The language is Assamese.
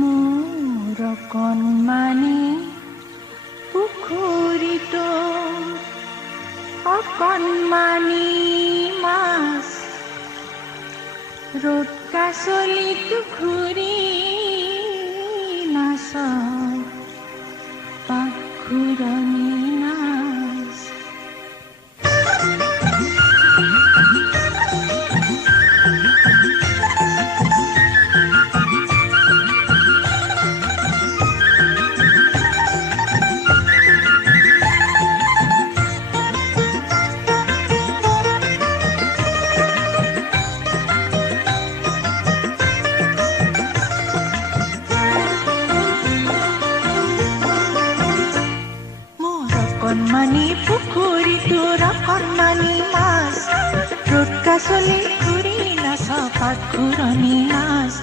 মোৰ কণমানি পুখুৰীটো অকণমানি মাছ ৰ'দ কাছলিটো ঘূৰি নাচ পাখুৰণি নাচ। কণমানি পুখুৰীটোৰ অকণমানি মাছ ৰ'দ কাছলি ঘূৰি নাচ পাখুৰণি নাচ।